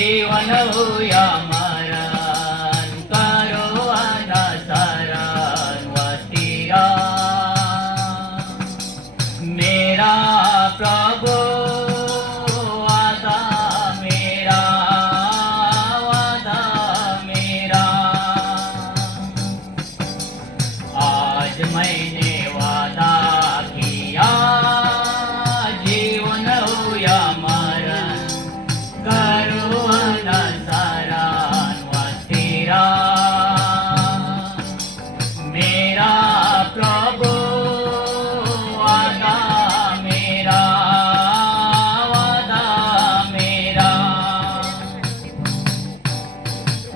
जीवन होया मरण करो अनसरण वसिया मेरा प्रभु वादा मेरा आज मैंने वादा किया जीवन होया मरण करो अनसरण वसिया मेरा प्रभु वादा मेरा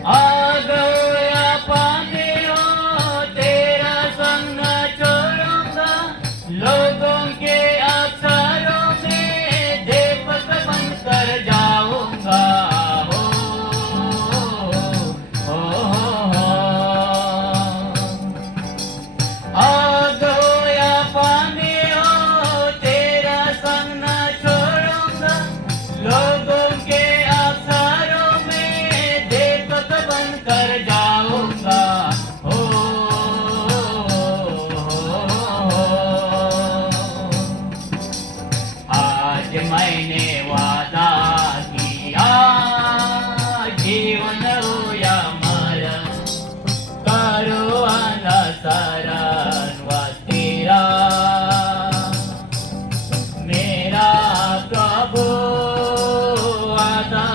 आ गया पाने तेरा संग छोड़ूंगा लोगों के अवसरों में दीपक बनकर जाऊंगा हो आ गया पाने तेरा संग न छोड़ूंगा लोगों के अवसरों में दीपक बनकर जाऊंगा हो आज मैंने वादा किया जीवन होया मरण करो अनसरण वसिया मेरा प्रभु वादा